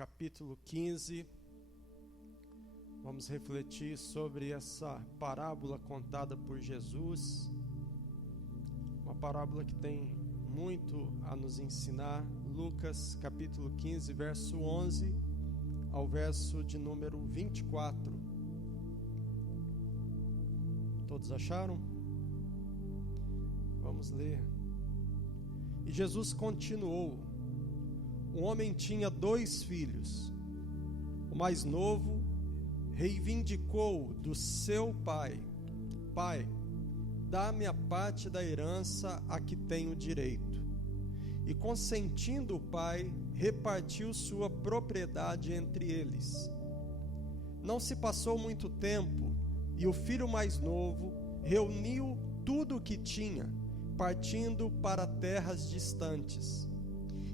capítulo 15. Vamos refletir sobre essa parábola contada por Jesus. Uma parábola que tem muito a nos ensinar. Lucas, capítulo 15, verso 11 ao verso de número 24. Todos acharam? Vamos ler. E Jesus continuou: um homem tinha 2 filhos. O mais novo reivindicou do seu pai: Pai, dá-me a parte da herança a que tenho direito. E consentindo o pai, repartiu sua propriedade entre eles. Não se passou muito tempo, e o filho mais novo reuniu tudo o que tinha, partindo para terras distantes.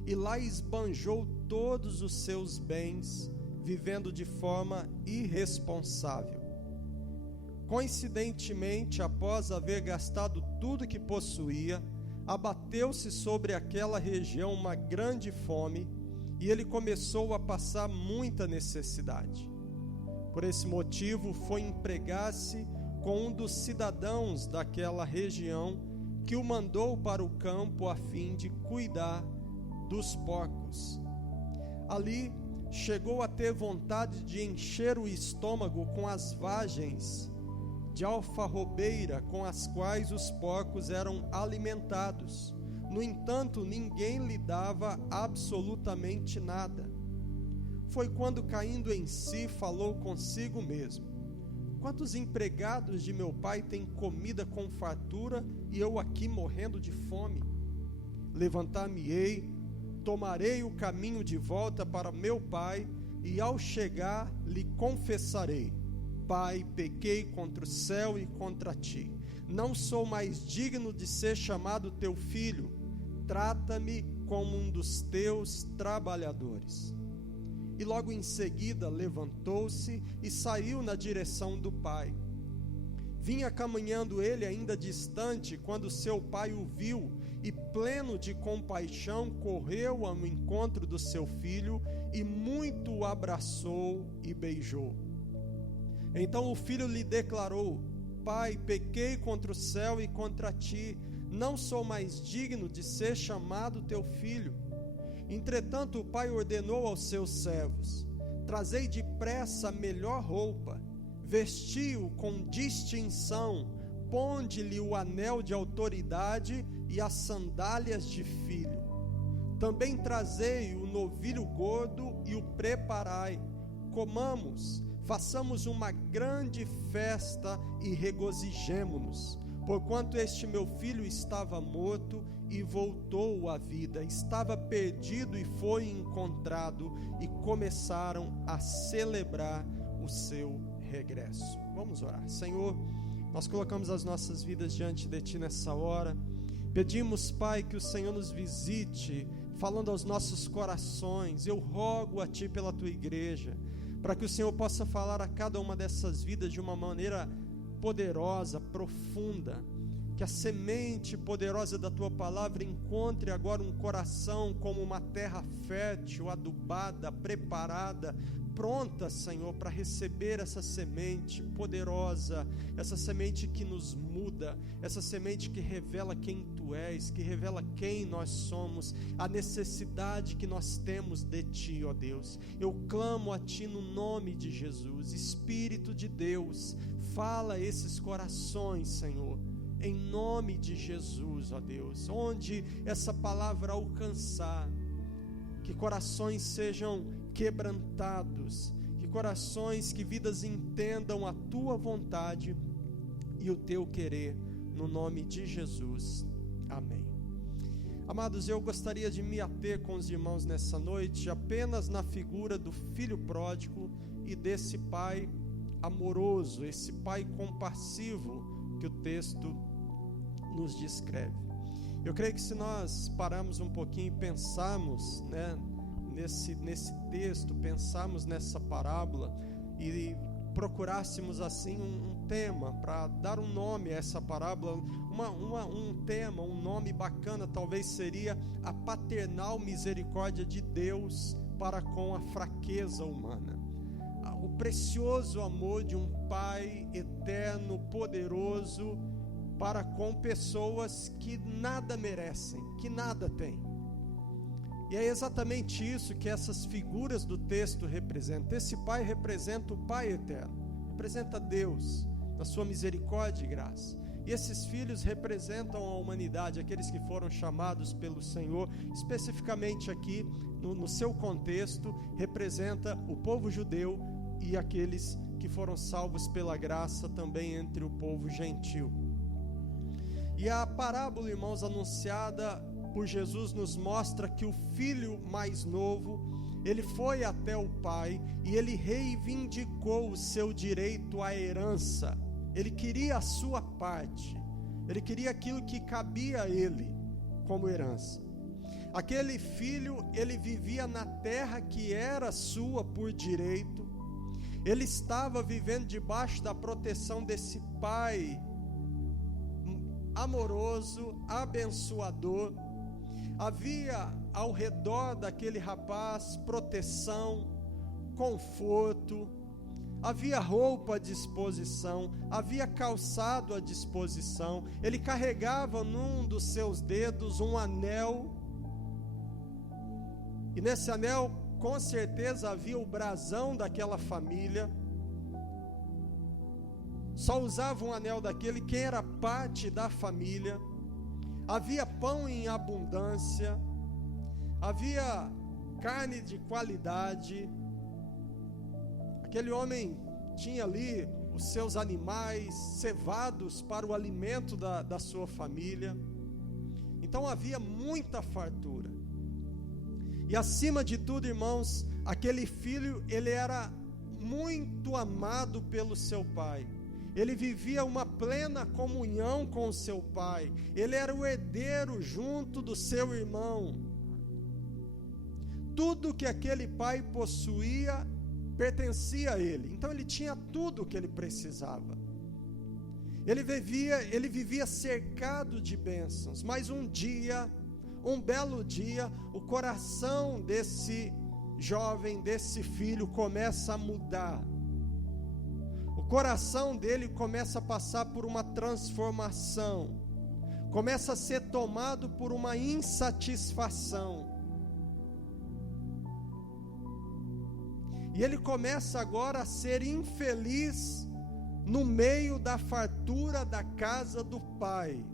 E lá esbanjou todos os seus bens, vivendo de forma irresponsável. Coincidentemente, após haver gastado tudo que possuía, abateu-se sobre aquela região uma grande fome, e ele começou a passar muita necessidade. Por esse motivo, foi empregar-se com um dos cidadãos daquela região, que o mandou para o campo a fim de cuidar dos porcos. Ali chegou a ter vontade de encher o estômago com as vagens de alfarrobeira com as quais os porcos eram alimentados. No entanto, ninguém lhe dava absolutamente nada. Foi quando, caindo em si, falou consigo mesmo: quantos empregados de meu pai têm comida com fartura e eu aqui morrendo de fome? Levantar-me-ei, tomarei o caminho de volta para meu pai, e ao chegar lhe confessarei: Pai, pequei contra o céu e contra ti. Não sou mais digno de ser chamado teu filho. Trata-me como um dos teus trabalhadores. E logo em seguida levantou-se e saiu na direção do pai. Vinha caminhando ele ainda distante, quando seu pai o viu, e pleno de compaixão, correu ao encontro do seu filho, e muito o abraçou e beijou. Então o filho lhe declarou: Pai, pequei contra o céu e contra ti, não sou mais digno de ser chamado teu filho. Entretanto o pai ordenou aos seus servos: trazei depressa a melhor roupa, vestiu-o com distinção, ponde-lhe o anel de autoridade e as sandálias de filho. Também trazei o novilho gordo e o preparai. Comamos, façamos uma grande festa e regozijemo-nos, porquanto este meu filho estava morto e voltou à vida, estava perdido e foi encontrado, e começaram a celebrar o seu regresso. Vamos orar. Senhor, nós colocamos as nossas vidas diante de Ti nessa hora. Pedimos, Pai, que o Senhor nos visite, falando aos nossos corações. Eu rogo a Ti pela Tua igreja, para que o Senhor possa falar a cada uma dessas vidas de uma maneira poderosa, profunda. Que a semente poderosa da Tua palavra encontre agora um coração como uma terra fértil, adubada, preparada, pronta, Senhor, para receber essa semente poderosa, essa semente que nos muda, essa semente que revela quem Tu és, que revela quem nós somos, a necessidade que nós temos de Ti, ó Deus. Eu clamo a Ti no nome de Jesus. Espírito de Deus, fala a esses corações, Senhor, em nome de Jesus, ó Deus. Onde essa palavra alcançar, que corações sejam quebrantados, que corações, que vidas entendam a Tua vontade e o Teu querer, no nome de Jesus, amém. Amados, eu gostaria de me ater com os irmãos nessa noite apenas na figura do filho pródigo e desse pai amoroso, esse pai compassivo que o texto nos descreve. Eu creio que se nós pararmos um pouquinho e pensarmos, nesse texto, pensarmos nessa parábola e procurássemos assim um tema para dar um nome a essa parábola, um nome bacana talvez seria a paternal misericórdia de Deus para com a fraqueza humana. O precioso amor de um Pai eterno, poderoso, para com pessoas que nada merecem, que nada têm. E é exatamente isso que essas figuras do texto representam. Esse Pai representa o Pai eterno, representa Deus, na sua misericórdia e graça. E esses filhos representam a humanidade, aqueles que foram chamados pelo Senhor, especificamente aqui, no seu contexto, representa o povo judeu e aqueles que foram salvos pela graça também entre o povo gentil. E a parábola, irmãos, anunciada por Jesus nos mostra que o filho mais novo, ele foi até o pai e ele reivindicou o seu direito à herança. Ele queria a sua parte, ele queria aquilo que cabia a ele como herança. Aquele filho, ele vivia na terra que era sua por direito, ele estava vivendo debaixo da proteção desse pai amoroso, abençoador. Havia ao redor daquele rapaz proteção, conforto, havia roupa à disposição, havia calçado à disposição. Ele carregava num dos seus dedos um anel, e nesse anel com certeza havia o brasão daquela família. Só usava um anel daquele quem era parte da família. Havia pão em abundância, havia carne de qualidade. Aquele homem tinha ali os seus animais cevados para o alimento da sua família. Então havia muita fartura. E acima de tudo, irmãos, aquele filho, ele era muito amado pelo seu pai. Ele vivia uma plena comunhão com o seu pai. Ele era o herdeiro junto do seu irmão. Tudo que aquele pai possuía pertencia a ele. Então ele tinha tudo o que ele precisava. Ele vivia cercado de bênçãos. Mas um belo dia, o coração desse jovem, desse filho, começa a mudar. O coração dele começa a passar por uma transformação, começa a ser tomado por uma insatisfação, e ele começa agora a ser infeliz no meio da fartura da casa do pai.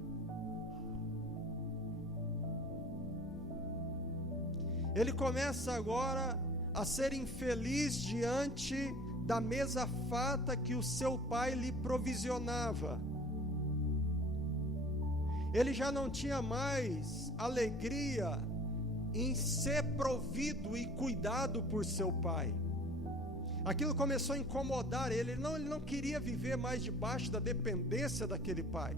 Ele começa agora a ser infeliz diante da mesa farta que o seu pai lhe provisionava. Ele já não tinha mais alegria em ser provido e cuidado por seu pai. Aquilo começou a incomodar ele. Ele não queria viver mais debaixo da dependência daquele pai.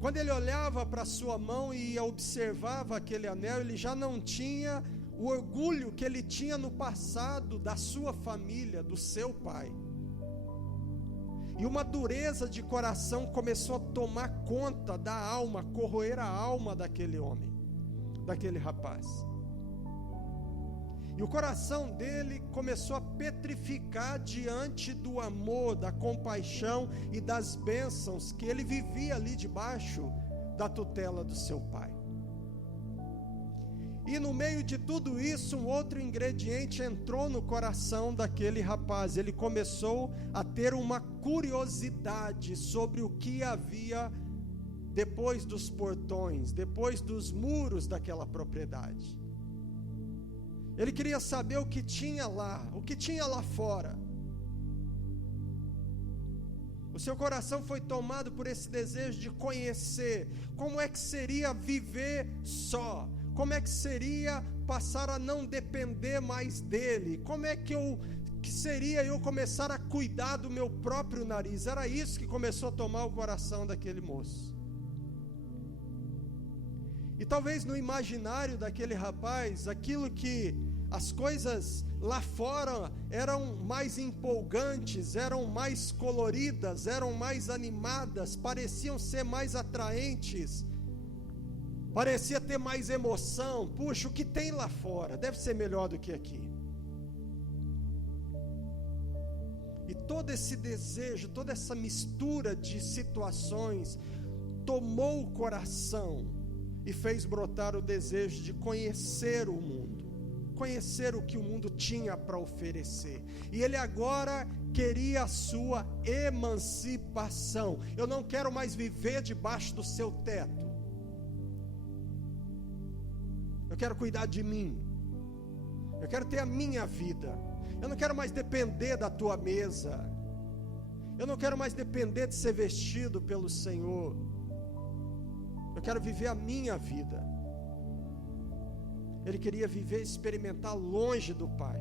Quando ele olhava para sua mão e observava aquele anel, ele já não tinha o orgulho que ele tinha no passado da sua família, do seu pai. E uma dureza de coração começou a tomar conta da alma, corroer a alma daquele homem, daquele rapaz. E o coração dele começou a petrificar diante do amor, da compaixão e das bênçãos que ele vivia ali debaixo da tutela do seu pai. E no meio de tudo isso, um outro ingrediente entrou no coração daquele rapaz. Ele começou a ter uma curiosidade sobre o que havia depois dos portões, depois dos muros daquela propriedade. Ele queria saber o que tinha lá fora. O seu coração foi tomado por esse desejo de conhecer como é que seria viver só. Como é que seria passar a não depender mais dele? Como é que seria eu começar a cuidar do meu próprio nariz? Era isso que começou a tomar o coração daquele moço. E talvez no imaginário daquele rapaz, aquilo que as coisas lá fora eram mais empolgantes, eram mais coloridas, eram mais animadas, pareciam ser mais atraentes. parecia ter mais emoção. Puxa, o que tem lá fora deve ser melhor do que aqui. E todo esse desejo, toda essa mistura de situações tomou o coração e fez brotar o desejo de conhecer o mundo, conhecer o que o mundo tinha para oferecer. E ele agora queria a sua emancipação. Eu não quero mais viver debaixo do seu teto. Eu quero cuidar de mim. Eu quero ter a minha vida. Eu não quero mais depender da tua mesa. Eu não quero mais depender de ser vestido pelo Senhor. Eu quero viver a minha vida. Ele queria viver, experimentar longe do Pai.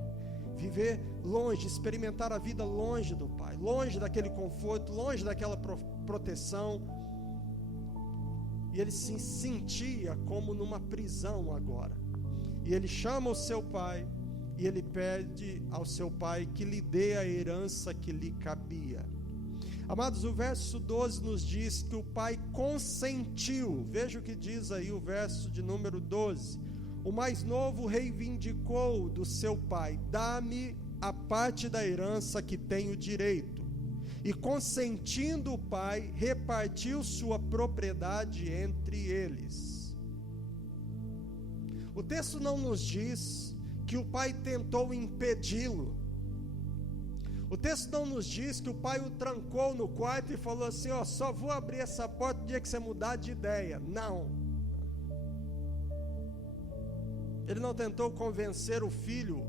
Viver longe, experimentar a vida longe do Pai. Longe daquele conforto, longe daquela proteção. E ele se sentia como numa prisão agora. E ele chama o seu pai. E ele pede ao seu pai que lhe dê a herança que lhe cabia. Amados, o verso 12 nos diz que o pai consentiu. Veja o que diz aí o verso de número 12. O mais novo reivindicou do seu pai: dá-me a parte da herança que tenho direito. E consentindo o pai, repartiu sua propriedade entre eles. O texto não nos diz que o pai tentou impedi-lo. O texto não nos diz que o pai o trancou no quarto e falou assim: ó, só vou abrir essa porta no dia que você mudar de ideia. Não. Ele não tentou convencer o filho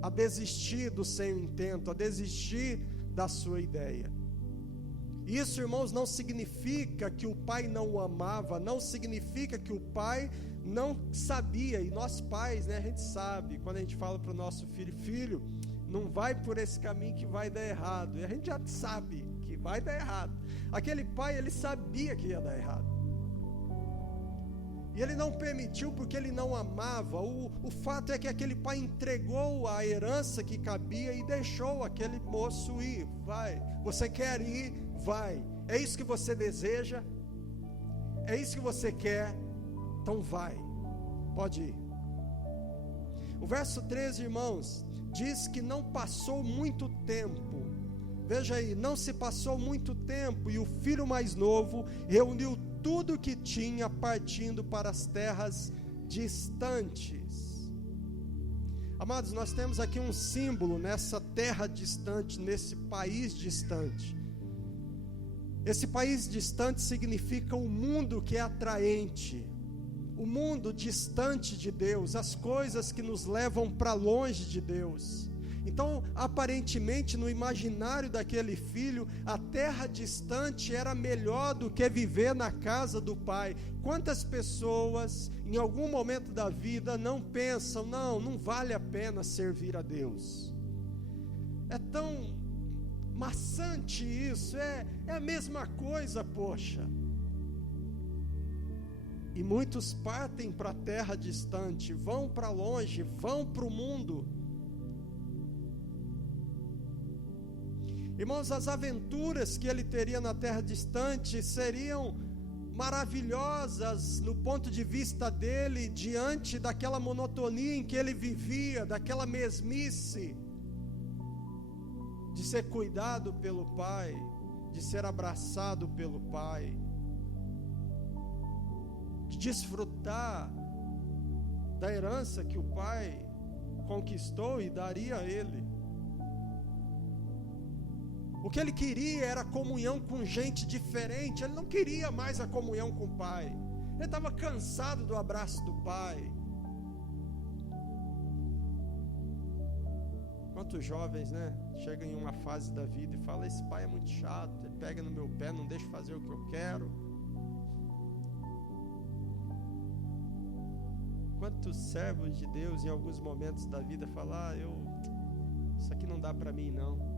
a desistir do seu intento, a desistir da sua ideia. Isso, irmãos, não significa que o pai não o amava, não significa que o pai não sabia. E nós pais, né, a gente sabe, quando a gente fala para o nosso filho: filho, não vai por esse caminho que vai dar errado. E a gente já sabe que vai dar errado. Aquele pai, ele sabia que ia dar errado. E ele não permitiu porque ele não amava. O fato é que aquele pai entregou a herança que cabia e deixou aquele moço ir. Vai, você quer ir? Vai. É isso que você deseja? É isso que você quer? Então vai, pode ir. O verso 13, irmãos, diz que não passou muito tempo. Veja aí, não se passou muito tempo e o filho mais novo reuniu tudo o que tinha, partindo para as terras distantes. Amados, nós temos aqui um símbolo nessa terra distante, nesse país distante. Esse país distante significa um mundo que é atraente, o mundo distante de Deus, as coisas que nos levam para longe de Deus. Então, aparentemente, no imaginário daquele filho, a terra distante era melhor do que viver na casa do pai. Quantas pessoas, em algum momento da vida, não pensam: não vale a pena servir a Deus. É tão maçante isso, é a mesma coisa, poxa. E muitos partem para a terra distante, vão para longe, vão para o mundo. Irmãos, as aventuras que ele teria na terra distante seriam maravilhosas no ponto de vista dele, diante daquela monotonia em que ele vivia, daquela mesmice, de ser cuidado pelo pai, de ser abraçado pelo pai, de desfrutar da herança que o pai conquistou e daria a ele. O que ele queria era comunhão com gente diferente. Ele não queria mais a comunhão com o pai. Ele estava cansado do abraço do pai. Quantos jovens, né, chegam em uma fase da vida e falam: esse pai é muito chato, ele pega no meu pé, não deixa fazer o que eu quero. Quantos servos de Deus em alguns momentos da vida falam: isso aqui não dá para mim não.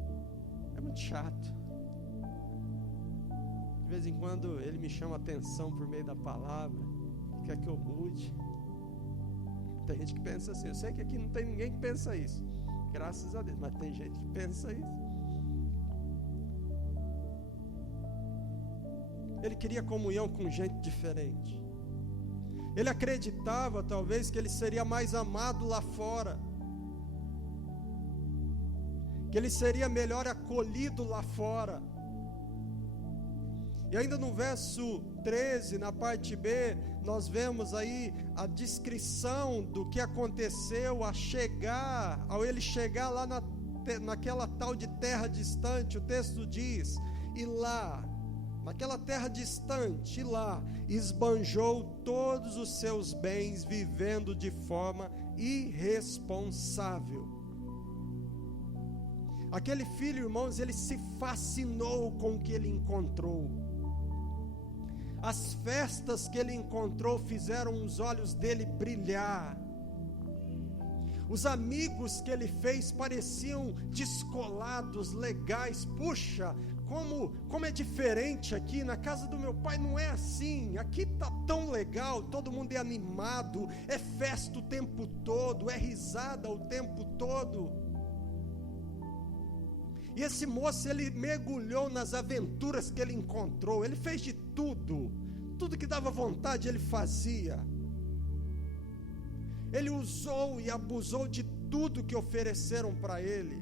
É muito chato. De vez em quando ele me chama a atenção por meio da palavra, quer que eu mude. Tem gente que pensa assim. Eu sei que aqui não tem ninguém que pensa isso, graças a Deus, mas tem gente que pensa isso. Ele queria comunhão com gente diferente. Ele acreditava, talvez, que ele seria mais amado lá fora, que ele seria melhor acolhido lá fora. E ainda no verso 13, na parte B, nós vemos aí a descrição do que aconteceu ao ele chegar lá naquela tal de terra distante. O texto diz: e lá, naquela terra distante, esbanjou todos os seus bens, vivendo de forma irresponsável. Aquele filho, irmãos, ele se fascinou com o que ele encontrou. As festas que ele encontrou fizeram os olhos dele brilhar. Os amigos que ele fez pareciam descolados, legais. Puxa, como é diferente aqui, na casa do meu pai não é assim, aqui está tão legal, todo mundo é animado, é festa o tempo todo, é risada o tempo todo. E esse moço, ele mergulhou nas aventuras que ele encontrou, ele fez de tudo que dava vontade ele fazia. Ele usou e abusou de tudo que ofereceram para ele.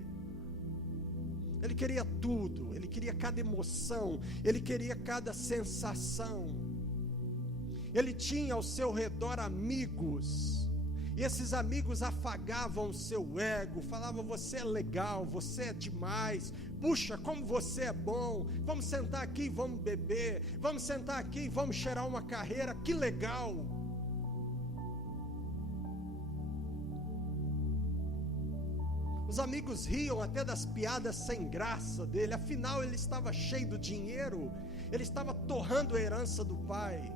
Ele queria tudo, ele queria cada emoção, ele queria cada sensação. Ele tinha ao seu redor amigos, e esses amigos afagavam o seu ego, falavam: você é legal, você é demais, puxa, como você é bom, vamos sentar aqui e vamos beber, vamos sentar aqui e vamos cheirar uma carreira, que legal. Os amigos riam até das piadas sem graça dele, afinal ele estava cheio do dinheiro, ele estava torrando a herança do pai.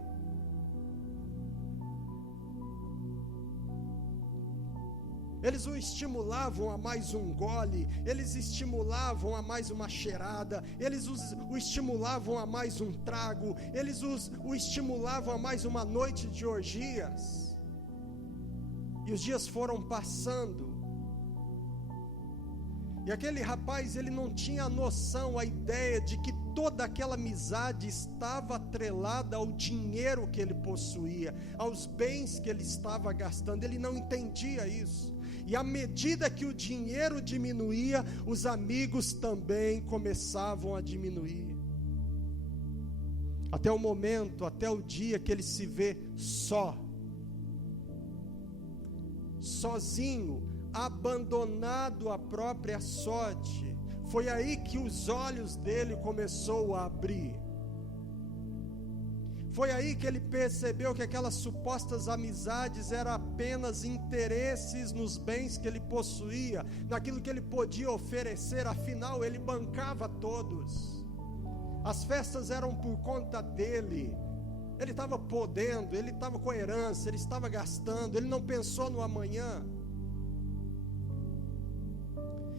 Eles o estimulavam a mais um gole, eles estimulavam a mais uma cheirada, eles o estimulavam a mais um trago, eles o estimulavam a mais uma noite de orgias. E os dias foram passando, e aquele rapaz, ele não tinha noção, a ideia de que toda aquela amizade estava atrelada ao dinheiro que ele possuía, aos bens que ele estava gastando. Ele não entendia isso. E à medida que o dinheiro diminuía, os amigos também começavam a diminuir. Até o momento, até o dia que ele se vê sozinho, abandonado à própria sorte. Foi aí que os olhos dele começou a abrir. Foi aí que ele percebeu que aquelas supostas amizades eram apenas interesses nos bens que ele possuía, naquilo que ele podia oferecer. Afinal, ele bancava todos. As festas eram por conta dele. Ele estava podendo, ele estava com herança, ele estava gastando, ele não pensou no amanhã.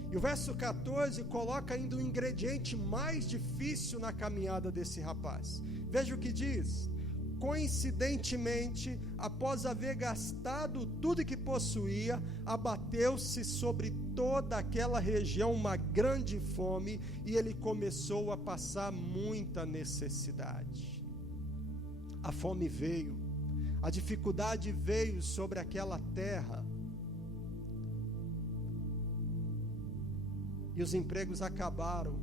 E o verso 14 coloca ainda um ingrediente mais difícil na caminhada desse rapaz. Veja o que diz: coincidentemente, após haver gastado tudo que possuía, abateu-se sobre toda aquela região uma grande fome, e ele começou a passar muita necessidade. A fome veio, a dificuldade veio sobre aquela terra, e os empregos acabaram,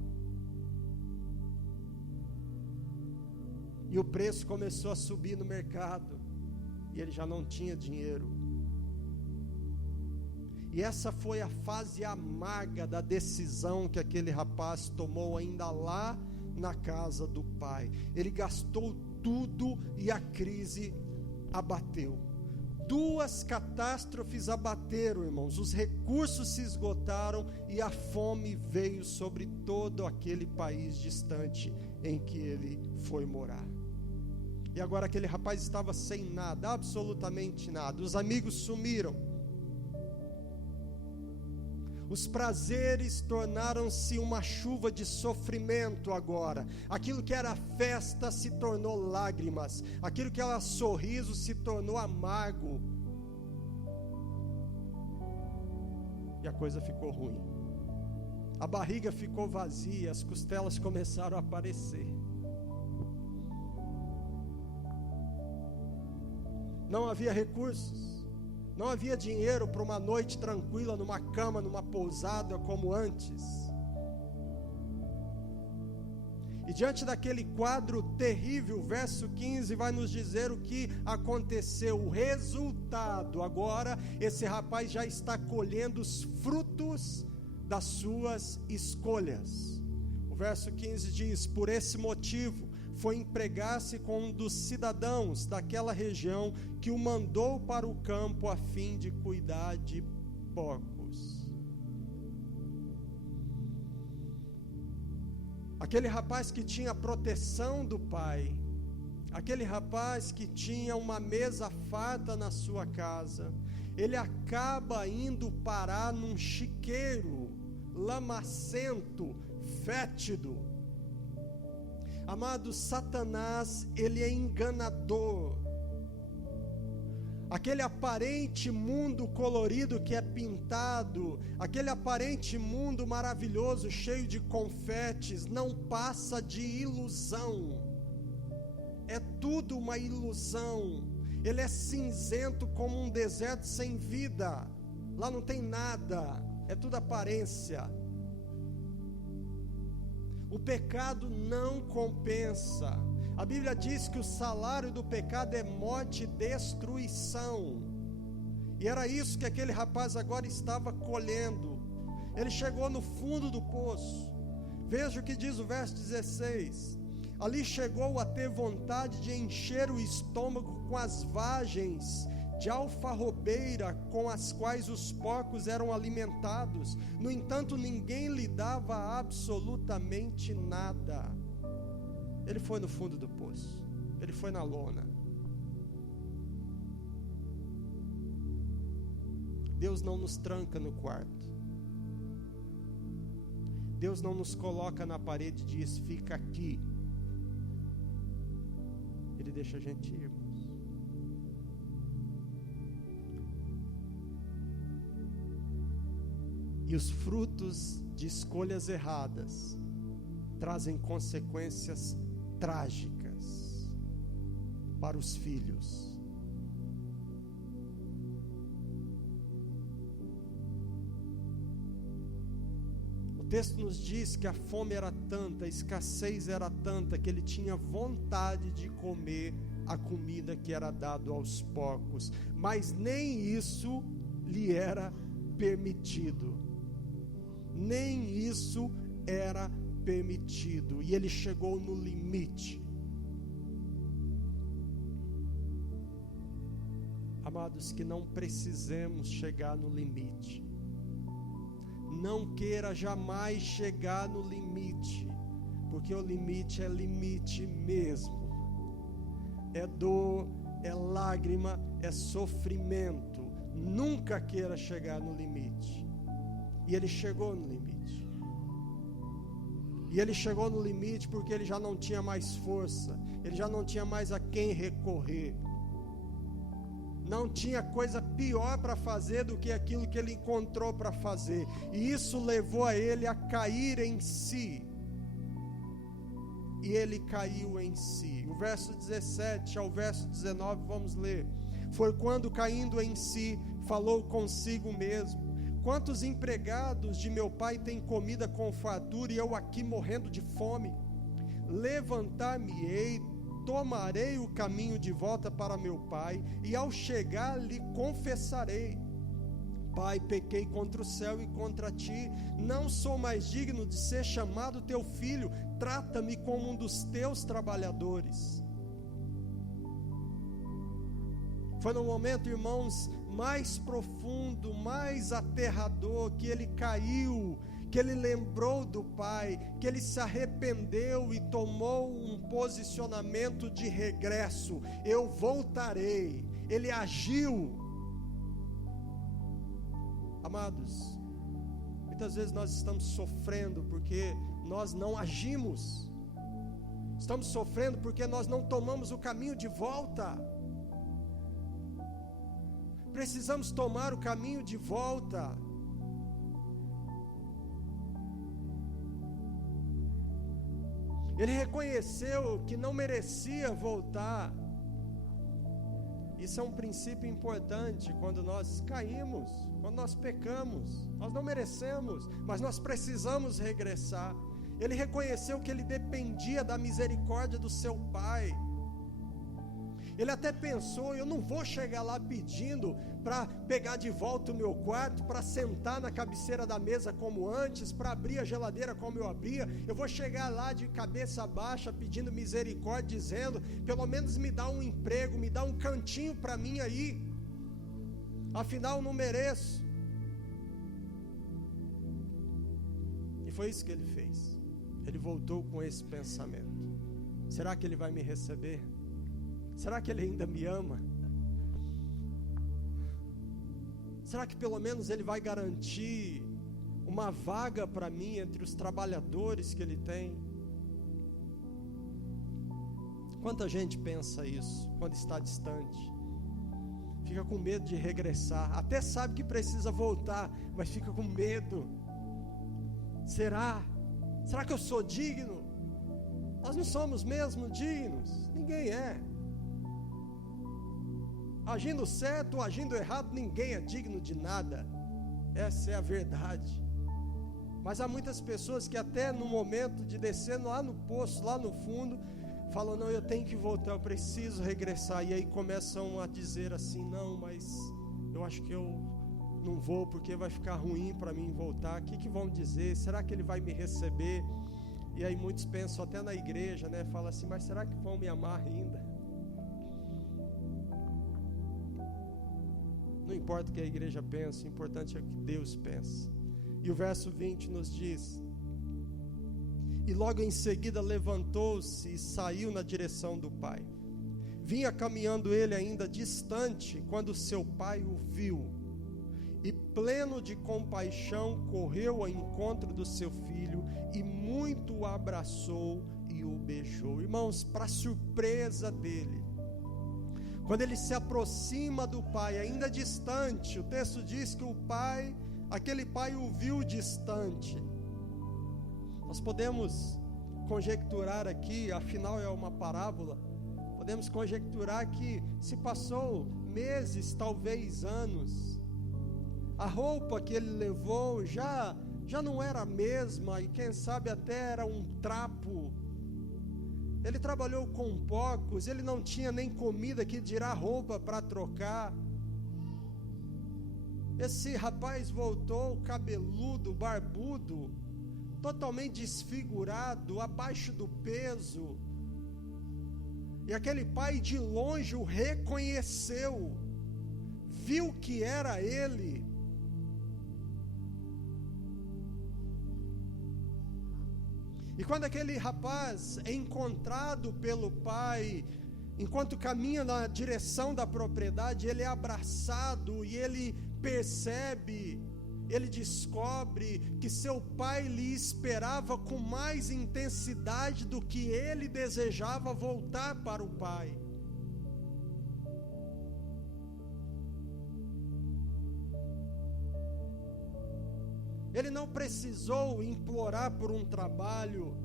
e o preço começou a subir no mercado, e ele já não tinha dinheiro. E essa foi a fase amarga da decisão que aquele rapaz tomou ainda lá na casa do pai. Ele gastou tudo e a crise abateu. Duas catástrofes abateram, irmãos. Os recursos se esgotaram e a fome veio sobre todo aquele país distante em que ele foi morar. E agora aquele rapaz estava sem nada, absolutamente nada. Os amigos sumiram. Os prazeres tornaram-se uma chuva de sofrimento agora. Aquilo que era festa se tornou lágrimas. Aquilo que era sorriso se tornou amargo. E a coisa ficou ruim. A barriga ficou vazia, as costelas começaram a aparecer. não havia recursos, não havia dinheiro para uma noite tranquila numa cama, numa pousada como antes. E diante daquele quadro terrível, o verso 15 vai nos dizer o que aconteceu, o resultado. Agora, esse rapaz já está colhendo os frutos das suas escolhas. O verso 15 diz: por esse motivo, foi empregar-se com um dos cidadãos daquela região, que o mandou para o campo a fim de cuidar de porcos. Aquele rapaz que tinha a proteção do pai, aquele rapaz que tinha uma mesa farta na sua casa, ele acaba indo parar num chiqueiro lamacento, fétido. Amados, Satanás, ele é enganador. Aquele aparente mundo colorido que é pintado, aquele aparente mundo maravilhoso, cheio de confetes, não passa de ilusão. É tudo uma ilusão. Ele é cinzento como um deserto sem vida. Lá não tem nada, é tudo aparência. O pecado não compensa. A Bíblia diz que o salário do pecado é morte e destruição. E era isso que aquele rapaz agora estava colhendo. Ele chegou no fundo do poço. Veja o que diz o verso 16. Ali chegou a ter vontade de encher o estômago com as vagens de alfarrobeira com as quais os porcos eram alimentados. No entanto, ninguém lhe dava absolutamente nada. Ele foi no fundo do poço, ele foi na lona. Deus não nos tranca no quarto. Deus não nos coloca na parede e diz: fica aqui. Ele deixa a gente ir, irmãos. E os frutos de escolhas erradas trazem consequências trágicas para os filhos. O texto nos diz que a fome era tanta, a escassez era tanta, que ele tinha vontade de comer a comida que era dado aos porcos, mas nem isso lhe era permitido. Nem isso era permitido, e ele chegou no limite. Amados, que não precisemos chegar no limite. Não queira jamais chegar no limite, porque o limite é limite mesmo. É dor, é lágrima, é sofrimento. Nunca queira chegar no limite. E ele chegou no limite. E ele chegou no limite porque ele já não tinha mais força, ele já não tinha mais a quem recorrer. Não tinha coisa pior para fazer do que aquilo que ele encontrou para fazer. E isso levou a ele a cair em si. E ele caiu em si. O verso 17 ao verso 19, vamos ler. Foi quando, caindo em si, falou consigo mesmo: quantos empregados de meu pai têm comida com fartura e eu aqui morrendo de fome? Levantar-me-ei, tomarei o caminho de volta para meu pai, e ao chegar lhe confessarei: Pai, pequei contra o céu e contra ti, não sou mais digno de ser chamado teu filho, trata-me como um dos teus trabalhadores. Foi no momento, irmãos, mais profundo, mais aterrador, que ele caiu, que ele lembrou do pai, que ele se arrependeu e tomou um posicionamento de regresso. Eu voltarei. Ele agiu. Amados, muitas vezes nós estamos sofrendo porque nós não agimos. Estamos sofrendo porque nós não tomamos o caminho de volta. Precisamos tomar o caminho de volta. Ele reconheceu que não merecia voltar. Isso é um princípio importante quando nós caímos, quando nós pecamos. Nós não merecemos, mas nós precisamos regressar. Ele reconheceu que ele dependia da misericórdia do seu pai. Ele até pensou: eu não vou chegar lá pedindo para pegar de volta o meu quarto, para sentar na cabeceira da mesa como antes, para abrir a geladeira como eu abria. Eu vou chegar lá de cabeça baixa pedindo misericórdia, dizendo: pelo menos me dá um emprego, me dá um cantinho para mim aí, afinal não mereço. E foi isso que ele fez. Ele voltou com esse pensamento: será que ele vai me receber? Será que ele ainda me ama? Será que pelo menos ele vai garantir uma vaga para mim entre os trabalhadores que ele tem? Quanta gente pensa isso quando está distante? Fica com medo de regressar, até sabe que precisa voltar, mas fica com medo. Será que eu sou digno? Nós não somos mesmo dignos, ninguém é. Agindo certo ou agindo errado, ninguém é digno de nada. Essa é a verdade. Mas há muitas pessoas que até no momento de descer lá no poço, lá no fundo, falam: não, eu tenho que voltar, eu preciso regressar. E aí começam a dizer assim: não, mas eu acho que eu não vou, porque vai ficar ruim para mim voltar. O que vão dizer? Será que ele vai me receber? E aí muitos pensam até na igreja, né? Falam assim: mas será que vão me amar ainda? Não importa o que a igreja pensa, o importante é o que Deus pensa. E o verso 20 nos diz: e logo em seguida levantou-se e saiu na direção do pai. Vinha caminhando ele ainda distante, quando seu pai o viu, e pleno de compaixão correu ao encontro do seu filho, e muito o abraçou e o beijou. Irmãos, para surpresa dele, quando ele se aproxima do pai, ainda distante, o texto diz que aquele pai o viu distante. Nós podemos conjecturar aqui, afinal é uma parábola, podemos conjecturar que se passou meses, talvez anos. A roupa que ele levou já não era a mesma, e quem sabe até era um trapo. Ele trabalhou com poucos, ele não tinha nem comida, que dirá roupa para trocar. Esse rapaz voltou cabeludo, barbudo, totalmente desfigurado, abaixo do peso. E aquele pai de longe o reconheceu, viu que era ele. E quando aquele rapaz é encontrado pelo pai, enquanto caminha na direção da propriedade, ele é abraçado e ele percebe, ele descobre que seu pai lhe esperava com mais intensidade do que ele desejava voltar para o pai. Ele não precisou implorar por um trabalho,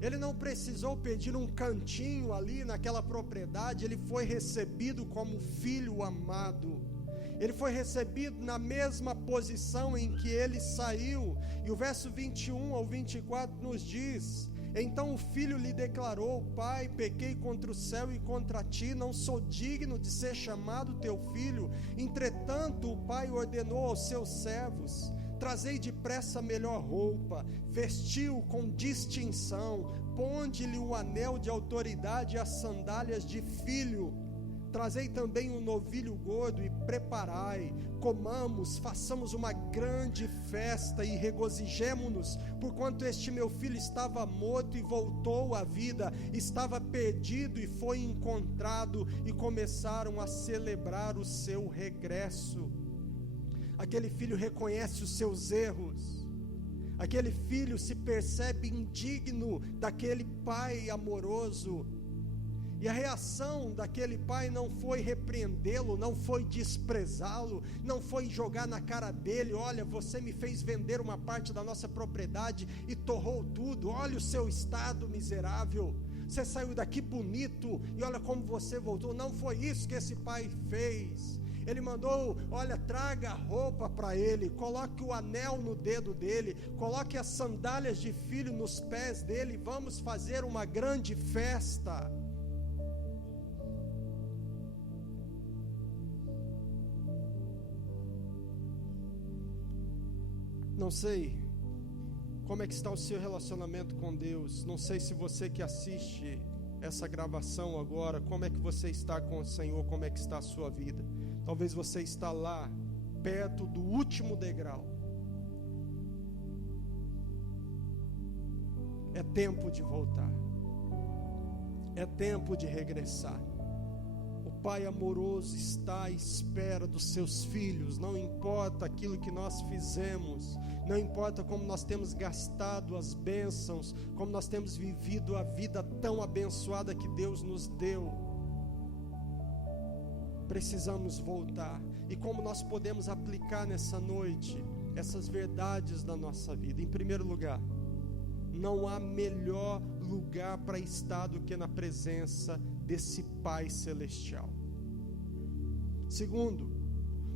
ele não precisou pedir um cantinho ali naquela propriedade. Ele foi recebido como filho amado, ele foi recebido na mesma posição em que ele saiu. E o verso 21 ao 24 nos diz: então o filho lhe declarou: pai, pequei contra o céu e contra ti, não sou digno de ser chamado teu filho. Entretanto o pai ordenou aos seus servos: trazei depressa a melhor roupa, vestiu com distinção, ponde-lhe o anel de autoridade e as sandálias de filho. Trazei também um novilho gordo e preparai, comamos, façamos uma grande festa e regozijemo-nos, porquanto este meu filho estava morto e voltou à vida, estava perdido e foi encontrado. E começaram a celebrar o seu regresso. Aquele filho reconhece os seus erros, aquele filho se percebe indigno daquele pai amoroso, e a reação daquele pai não foi repreendê-lo, não foi desprezá-lo, não foi jogar na cara dele: olha, você me fez vender uma parte da nossa propriedade e torrou tudo, olha o seu estado miserável. você saiu daqui bonito, e olha como você voltou. Não foi isso que esse pai fez. Ele mandou, olha, traga a roupa para ele, coloque o anel no dedo dele, coloque as sandálias de filho nos pés dele, vamos fazer uma grande festa. Não sei como é que está o seu relacionamento com Deus, não sei se você que assiste essa gravação agora, como é que você está com o Senhor, como é que está a sua vida. Talvez você está lá, perto do último degrau. É tempo de voltar. É tempo de regressar. O Pai amoroso está à espera dos seus filhos. Não importa aquilo que nós fizemos, não importa como nós temos gastado as bênçãos, como nós temos vivido a vida tão abençoada que Deus nos deu. Precisamos voltar. E como nós podemos aplicar nessa noite essas verdades da nossa vida? Em primeiro lugar, não há melhor lugar para estar do que na presença desse Pai Celestial. Segundo,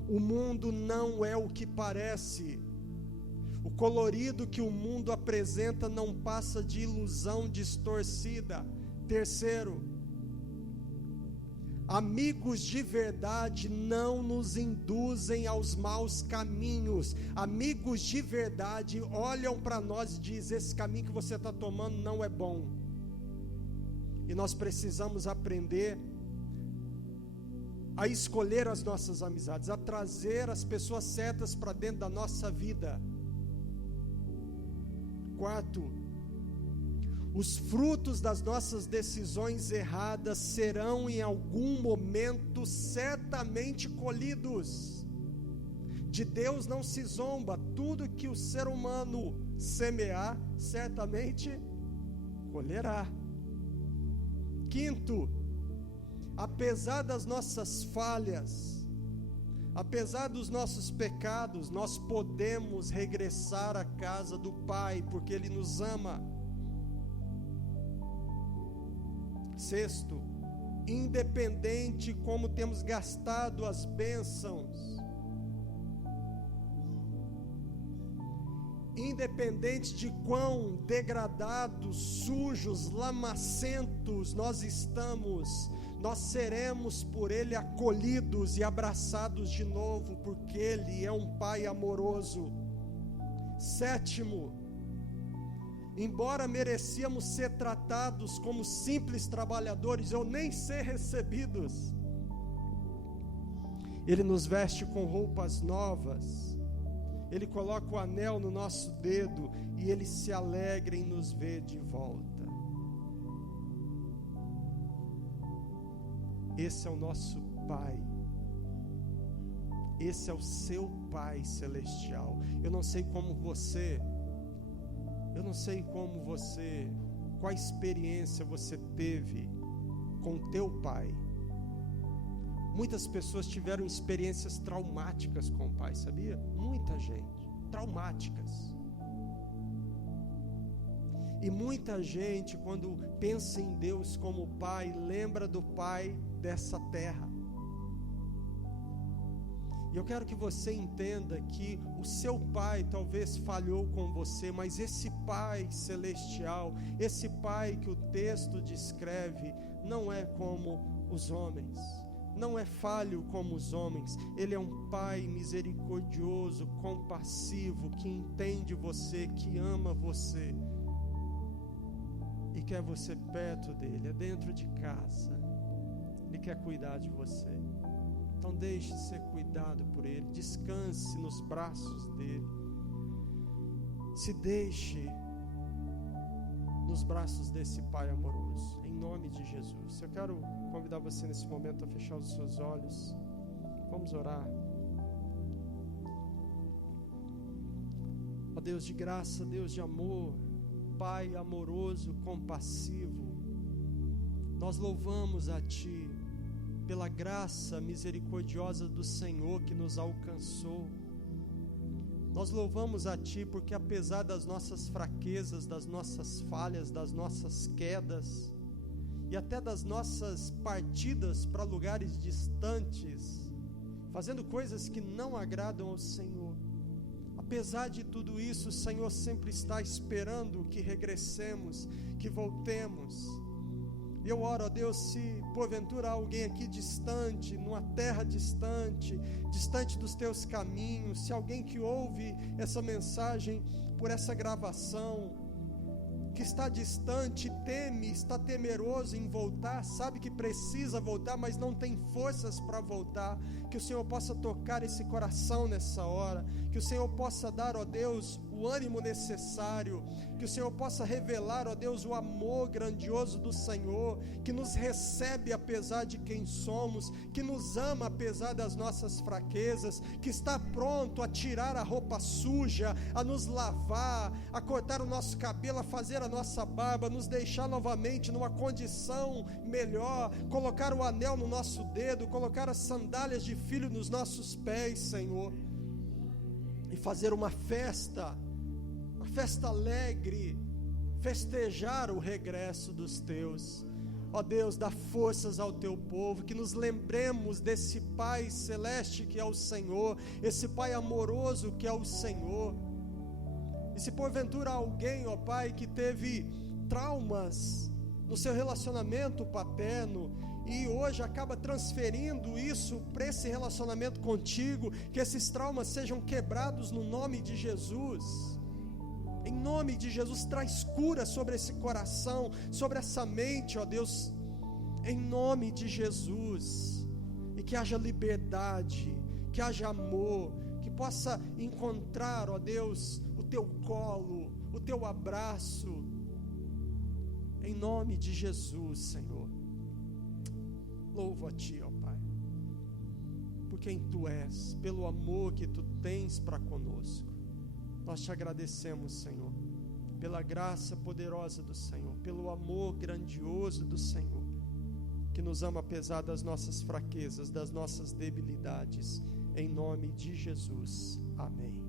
o mundo não é o que parece. O colorido que o mundo apresenta não passa de ilusão distorcida. Terceiro, amigos de verdade não nos induzem aos maus caminhos. Amigos de verdade olham para nós e dizem: esse caminho que você está tomando não é bom. E nós precisamos aprender a escolher as nossas amizades, a trazer as pessoas certas para dentro da nossa vida. Quarto, os frutos das nossas decisões erradas serão em algum momento certamente colhidos. De Deus não se zomba, tudo que o ser humano semear, certamente colherá. Quinto, apesar das nossas falhas, apesar dos nossos pecados, nós podemos regressar à casa do Pai, porque Ele nos ama. Sexto, independente como temos gastado as bênçãos, independente de quão degradados, sujos, lamacentos nós estamos, nós seremos por Ele acolhidos e abraçados de novo, porque Ele é um Pai amoroso. Sétimo, embora merecíamos ser tratados como simples trabalhadores ou nem ser recebidos, Ele nos veste com roupas novas, Ele coloca o anel no nosso dedo e Ele se alegra em nos ver de volta. Esse é o nosso Pai. Esse é o seu Pai Celestial. Eu não sei qual experiência você teve com o teu pai. Muitas pessoas tiveram experiências traumáticas com o pai, sabia? Muita gente, traumáticas. E muita gente, quando pensa em Deus como Pai, lembra do Pai dessa terra. E eu quero que você entenda que o seu pai talvez falhou com você, mas esse Pai Celestial, esse Pai que o texto descreve, não é como os homens, não é falho como os homens. Ele é um Pai misericordioso, compassivo, que entende você, que ama você e quer você perto dele, é dentro de casa. Ele quer cuidar de você. Então deixe ser cuidado por Ele, descanse nos braços dEle, se deixe nos braços desse Pai amoroso, em nome de Jesus. Eu quero convidar você nesse momento a fechar os seus olhos, vamos orar. Ó Deus de graça, Deus de amor, Pai amoroso, compassivo, nós louvamos a Ti pela graça misericordiosa do Senhor que nos alcançou. Nós louvamos a Ti porque apesar das nossas fraquezas, das nossas falhas, das nossas quedas, e até das nossas partidas para lugares distantes, fazendo coisas que não agradam ao Senhor. Apesar de tudo isso, o Senhor sempre está esperando que regressemos, que voltemos. E eu oro, ó Deus, se porventura há alguém aqui distante, numa terra distante, distante dos teus caminhos, se alguém que ouve essa mensagem por essa gravação, que está distante, teme, está temeroso em voltar, sabe que precisa voltar, mas não tem forças para voltar, que o Senhor possa tocar esse coração nessa hora, que o Senhor possa dar, ó Deus, o ânimo necessário, que o Senhor possa revelar, ó Deus, o amor grandioso do Senhor, que nos recebe apesar de quem somos, que nos ama apesar das nossas fraquezas, que está pronto a tirar a roupa suja, a nos lavar, a cortar o nosso cabelo, a fazer a nossa barba, nos deixar novamente numa condição melhor, colocar o anel no nosso dedo, colocar as sandálias de filho nos nossos pés, Senhor, e fazer uma festa alegre, festejar o regresso dos teus. Ó Deus, dá forças ao teu povo, que nos lembremos desse Pai celeste que é o Senhor, esse Pai amoroso que é o Senhor. E se porventura alguém, ó Pai, que teve traumas no seu relacionamento paterno, e hoje acaba transferindo isso para esse relacionamento contigo, que esses traumas sejam quebrados no nome de Jesus. Em nome de Jesus, traz cura sobre esse coração, sobre essa mente, ó Deus, em nome de Jesus, e que haja liberdade, que haja amor, que possa encontrar, ó Deus, o teu colo, o teu abraço, em nome de Jesus, Senhor. Louvo a Ti, ó Pai, por quem Tu és, pelo amor que Tu tens para conosco. Nós Te agradecemos, Senhor, pela graça poderosa do Senhor, pelo amor grandioso do Senhor, que nos ama apesar das nossas fraquezas, das nossas debilidades, em nome de Jesus, amém.